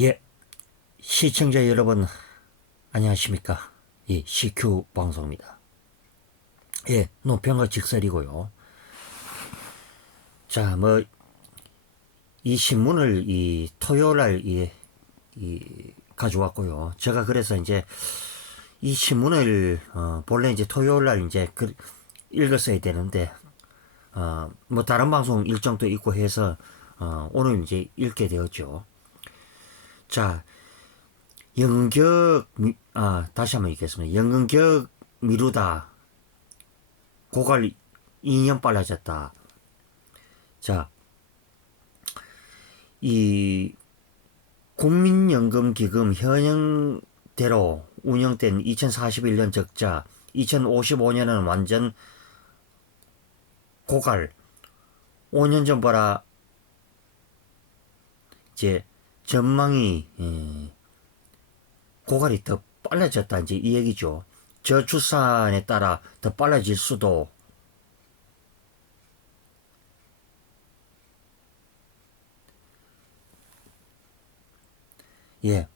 예, 시청자 여러분, 안녕하십니까. 예, CQ 방송입니다. 예, 노평과 직설이고요. 자, 이 신문을 토요일 날 가져왔고요. 제가 그래서 이제 이 신문을, 본래 이제 토요일 날 이제 읽었어야 되는데, 다른 방송 일정도 있고 해서, 오늘 이제 읽게 되었죠. 자, 다시 한번 읽겠습니다. 연극 미루다 고갈 2년 빨라졌다. 자, 이 국민연금기금 현행대로 운영된 2041년 적자, 2055년은 완전 고갈. 5년 전보다 이제 전망이 고갈이 더 빨라졌다, 이제 이 얘기죠. 저출산에 따라 더 빨라질 수도. 예.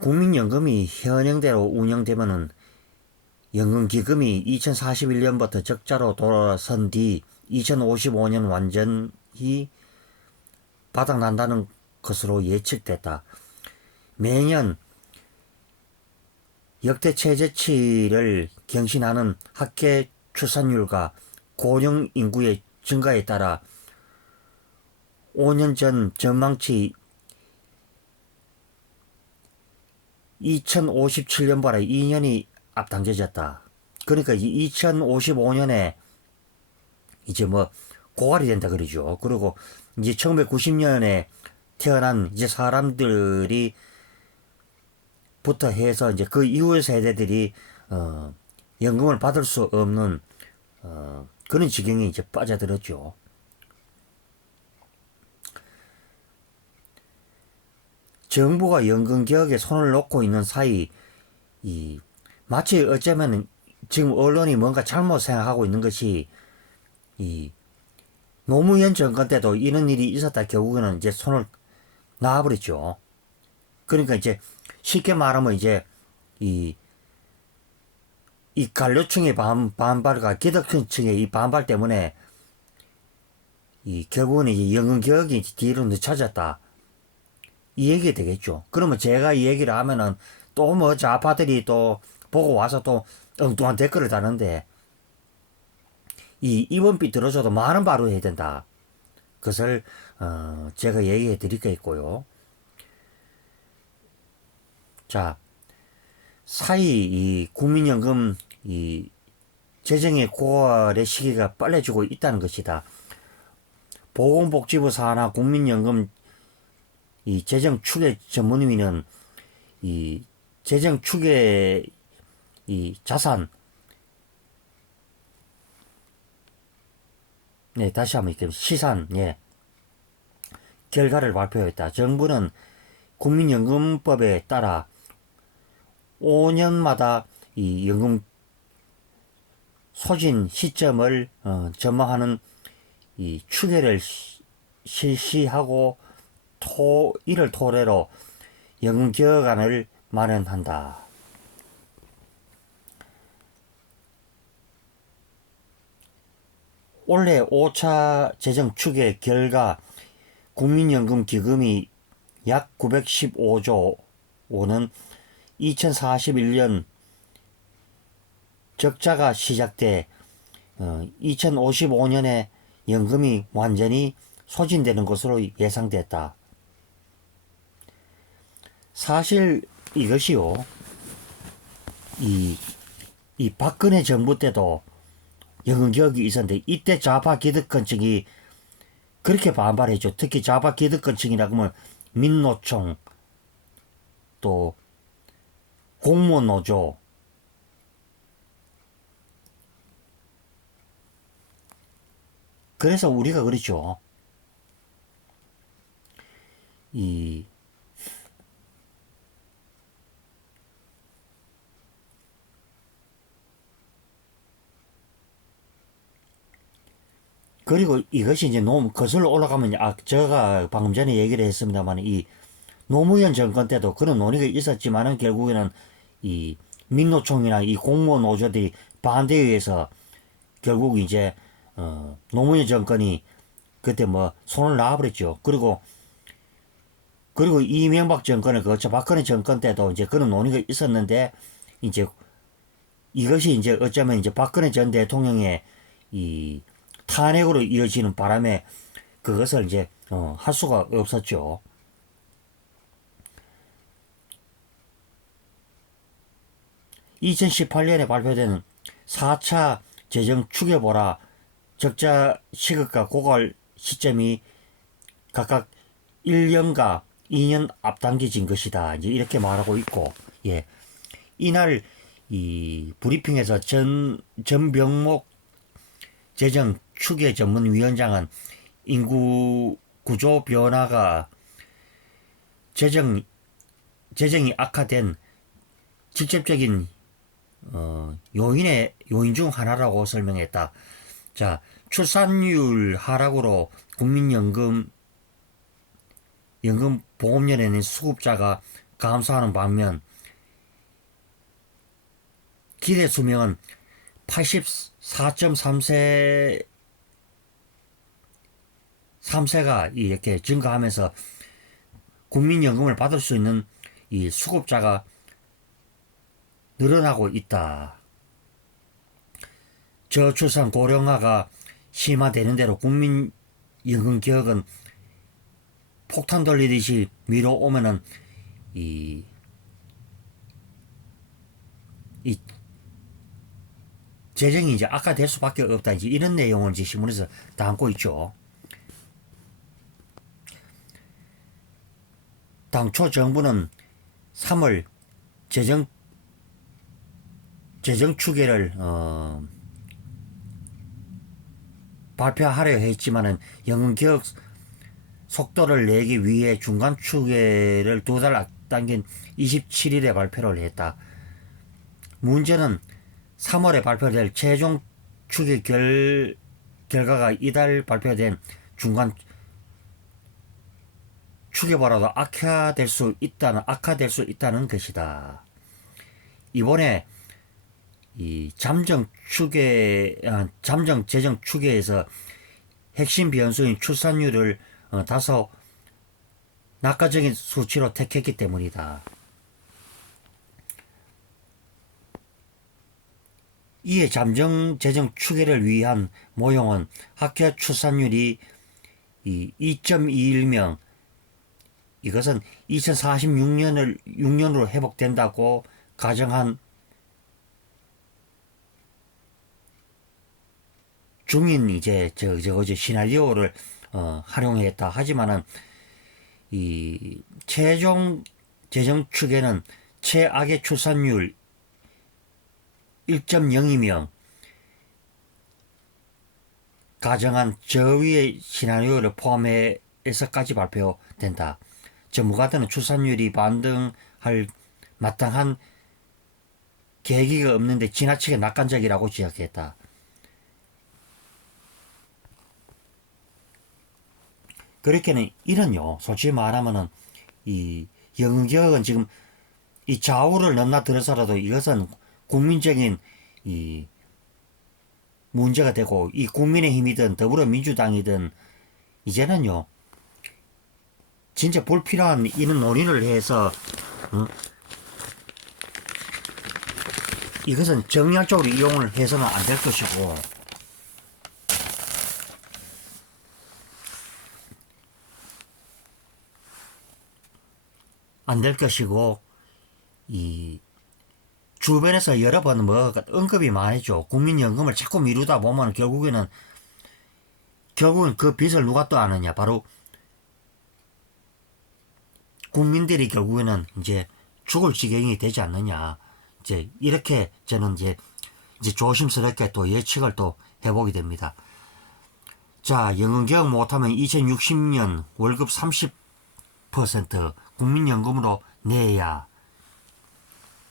국민연금이 현행대로 운영되면은 연금기금이 2041년부터 적자로 돌아선 뒤 2055년 완전히 바닥난다는 것으로 예측됐다. 매년 역대 최저치를 경신하는 학계 출산율과 고령 인구의 증가에 따라 5년 전 전망치 2057년보다 2년이 앞당겨졌다. 그러니까 2055년에 이제 고갈이 된다 그러죠. 그리고 이제 1990년에 태어난 이제 사람들이 부터 해서 이제 그 이후의 세대들이 연금을 받을 수 없는 그런 지경에 이제 빠져들었죠. 정부가 연금 개혁에 손을 놓고 있는 사이 마치 어쩌면 지금 언론이 뭔가 잘못 생각하고 있는 것이 노무현 정권 때도 이런 일이 있었다 결국에는 이제 손을 놔버렸죠. 그러니까 이제 쉽게 말하면 이제 이 관료층의 반발과 기득층의 이 반발 때문에 결국은 이제 연금 개혁이 뒤로 늦춰졌다. 이 얘기가 되겠죠. 그러면 제가 이 얘기를 하면은 또 좌파들이 또 보고 와서 또 엉뚱한 댓글을 다는데 이번비 들어줘도 많은 바로 해야 된다. 그것을 제가 얘기해 드릴 게 있고요. 자, 사이 국민연금 재정의 고갈의 시기가 빨라지고 있다는 것이다. 보건복지부 산하 국민연금 재정 추계 전문위는 재정 추계 자산, 네, 다시 한번 읽겠습니다. 시산, 예, 결과를 발표했다. 정부는 국민연금법에 따라 5년마다 이 연금 소진 시점을 전망하는 추계를 실시하고 이를 토대로 연금 개혁안을 마련한다. 올해 5차 재정 추계 결과 국민연금 기금이 약 915조 원은 2041년 적자가 시작돼 2055년에 연금이 완전히 소진되는 것으로 예상됐다. 사실 이것이요, 이 박근혜 정부 때도 연금 개혁이 있었는데 이때 좌파 기득권층이 그렇게 반발했죠. 특히 좌파 기득권층이라고 하면 민노총, 또 공무원 노조, 그래서 우리가 그렇죠. 그리고 이것이 이제 너무 거슬러 올라가면 제가 방금 전에 얘기를 했습니다만 노무현 정권 때도 그런 논의가 있었지만은 결국에는 이 민노총이나 이 공무원 노조들이 반대에 의해서 결국 이제 노무현 정권이 그때 뭐 손을 놔버렸죠. 그리고 이명박 정권을 거쳐 박근혜 정권 때도 이제 그런 논의가 있었는데 이제 이것이 이제 어쩌면 이제 박근혜 전 대통령의 이 탄핵으로 이어지는 바람에 그것을 이제 할 수가 없었죠. 2018년에 발표된 4차 재정 추계보라 적자 시급과 고갈 시점이 각각 1년과 2년 앞당겨진 것이다. 이제 이렇게 말하고 있고, 예. 이날 이 브리핑에서 전병목 재정 추계 전문위원장은 인구 구조 변화가 재정이 악화된 직접적인 요인 중 하나라고 설명했다. 자, 출산율 하락으로 연금보험료에는 수급자가 감소하는 반면 기대 수명은 84.3세가 이렇게 증가하면서 국민연금을 받을 수 있는 이 수급자가 늘어나고 있다. 저출산 고령화가 심화되는 대로 국민연금 개혁은 폭탄 돌리듯이 밀어오면은 이 재정이 이제 악화될 수밖에 없다. 이제 이런 내용을 이제 신문에서 담고 있죠. 당초 정부는 3월 재정 추계를 발표하려 했지만은 연금 개혁 속도를 내기 위해 중간 추계를 2달 앞당긴 27일에 발표를 했다. 문제는 3월에 발표될 최종 추계 결과가 이달 발표된 중간 추계보다도 악화될 수 있다는 것이다. 이번에 이 잠정 재정 추계에서 핵심 변수인 출산율을 다소 낙관적인 수치로 택했기 때문이다. 이에 잠정 재정 추계를 위한 모형은 학교 출산율이 2.21명, 이것은 2046년으로 회복된다고 가정한 중인 이제 시나리오를 활용했다. 하지만은 이 최종 재정 추계는 최악의 출산율 1.02명 가정한 저위의 시나리오를 포함해서까지 발표된다. 전문가들은 출산율이 반등할 마땅한 계기가 없는데 지나치게 낙관적이라고 지적했다. 그렇게는 이런요, 솔직히 말하면은 이 연금개혁은 지금 이 좌우를 넘나들어서라도 이것은 국민적인 이 문제가 되고, 이 국민의힘이든 더불어민주당이든 이제는요 진짜 불필요한 이런 논의를 해서 이것은 정략적으로 이용을 해서는 안 될 것이고, 이 주변에서 여러 번 언급이 많았죠. 국민연금을 자꾸 미루다 보면 결국은 그 빚을 누가 또 아느냐, 바로 국민들이 결국에는 이제 죽을 지경이 되지 않느냐. 이제 이렇게 저는 이제 조심스럽게 또 예측을 또 해보게 됩니다. 자, 연금개혁 못하면 2060년 월급 30% 국민연금으로 내야.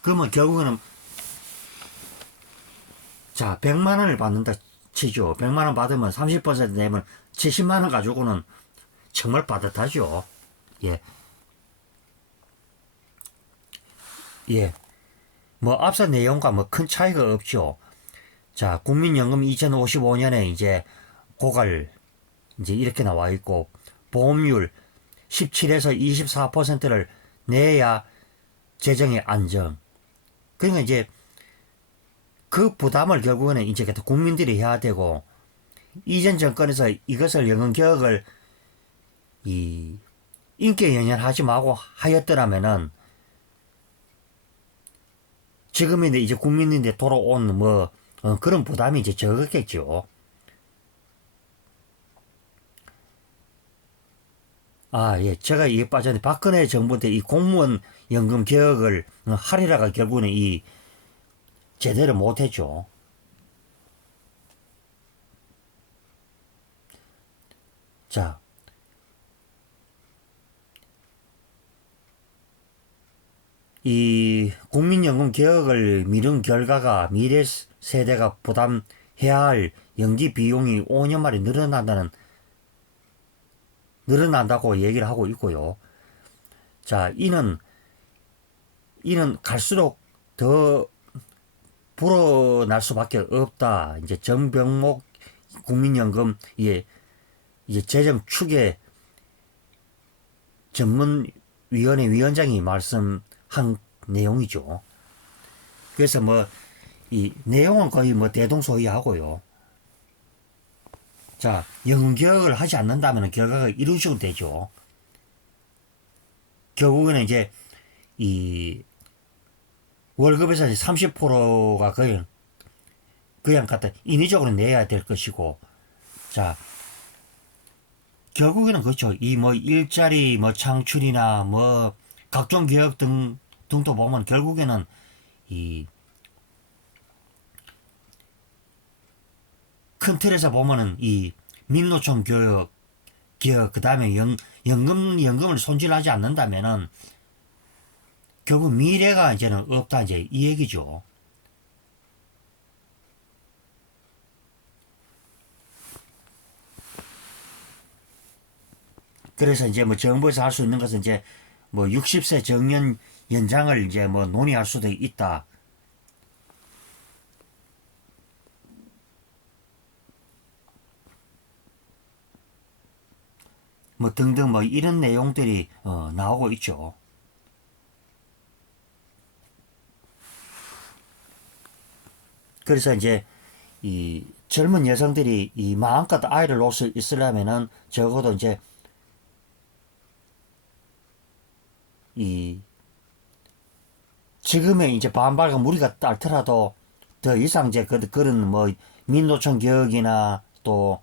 그러면 결국에는 자, 100만원을 받는다 치죠. 100만원 받으면 30% 내면 70만원 가지고는 정말 빠듯하죠. 예. 예. 뭐 앞서 내용과 뭐 큰 차이가 없죠. 자, 국민연금 2055년에 이제 고갈 이제 이렇게 나와 있고 보험료 17에서 24%를 내야 재정의 안정. 그러니까 이제 그 부담을 결국에는 이제 국민들이 해야 되고 이전 정권에서 이것을 연금 개혁을 이 인기 연연하지 말고 하였더라면은 지금인데 이제 국민인데 돌아온 뭐 그런 부담이 이제 적었겠죠. 아, 예. 제가 이에 빠졌는데 박근혜 정부 때 이 공무원 연금 개혁을 하리라가 결국에는 이 제대로 못했죠. 자, 이 국민연금 개혁을 미룬 결과가 미래 세대가 부담해야 할 연기 비용이 5년 만에 늘어난다고 얘기를 하고 있고요. 자, 이는 갈수록 더 불어날 수밖에 없다. 이제 정병목 국민연금 이제 재정 추계 전문위원회 위원장이 말씀한 내용이죠. 그래서 뭐 이 내용은 거의 뭐 대동소이하고요. 자, 연금개혁을 하지 않는다면 결과가 이런 식으로 되죠. 결국에는 이제 이 월급에서 30%가 거의 그냥 갖다 인위적으로 내야 될 것이고, 자, 결국에는 그렇죠. 이 뭐 일자리 뭐 창출이나 뭐 각종 개혁 등도 보면 결국에는 이 큰 틀에서 보면은 이 민노총 개혁 그 다음에 연금을 손질하지 않는다면은 결국 미래가 이제는 없다 이제 이 얘기죠. 그래서 이제 뭐 정부에서 할 수 있는 것은 이제 뭐 60세 정년 연장을 이제 뭐 논의할 수도 있다. 뭐 등등 뭐 이런 내용들이 나오고 있죠. 그래서 이제 이 젊은 여성들이 이 마음껏 아이를 놓을 수 있으려면은 적어도 이제 이 지금의 이제 반발과 무리가 따르더라도 더 이상 이제 그런 뭐 민노총 개혁이나 또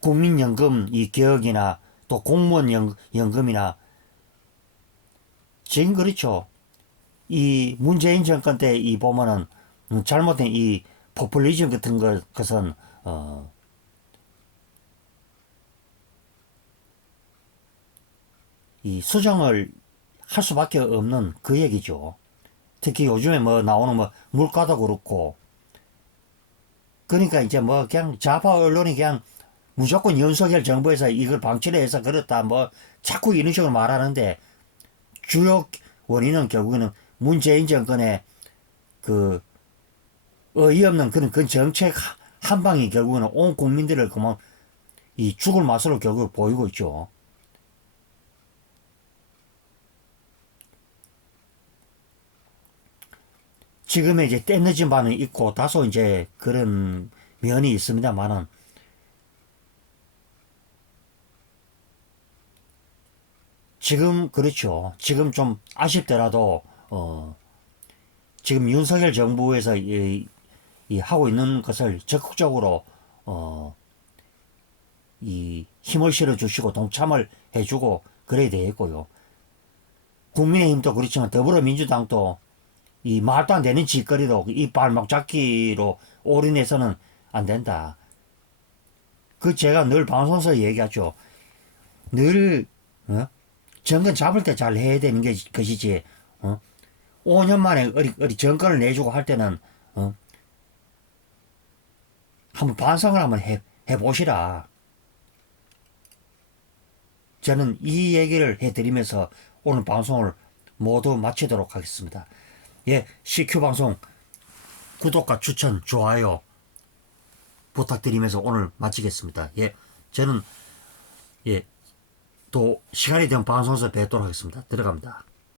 국민연금 이 개혁이나 또 공무원 연금이나 지금 그렇죠. 이 문재인 정권 때 이 보면은 잘못된 이 포퓰리즘 같은 것은 이 수정을 할 수밖에 없는 그 얘기죠. 특히 요즘에 뭐 나오는 뭐 물가도 그렇고 그러니까 이제 뭐 그냥 좌파 언론이 그냥 무조건 윤석열 정부에서 이걸 방치를 해서 그렇다 뭐 자꾸 이런 식으로 말하는데 주요 원인은 결국에는 문재인 정권의 그 어이없는 그런 정책 한 방이 결국에는 온 국민들을 그만 이 죽을 맛으로 결국 보이고 있죠. 지금의 이제 때늦은 바는 있고 다소 이제 그런 면이 있습니다만은 지금 그렇죠. 지금 좀 아쉽더라도 지금 윤석열 정부에서 이 하고 있는 것을 적극적으로 어, 이 힘을 실어 주시고 동참을 해주고 그래야 되겠고요. 국민의힘도 그렇지만 더불어민주당도 이 말도 안 되는 짓거리로 이 발목 잡기로 올인해서는 안 된다. 그 제가 늘 방송에서 얘기하죠. 늘 정권 잡을 때 잘 해야 되는 게 것이지. 5년 만에 어리 정권을 내주고 할 때는 한번 반성을 한번 해보시라. 저는 이 얘기를 해드리면서 오늘 방송을 모두 마치도록 하겠습니다. 예, CQ 방송 구독과 추천, 좋아요 부탁드리면서 오늘 마치겠습니다. 예, 저는 또 시간이 되면 방송에서 뵙도록 하겠습니다. 들어갑니다.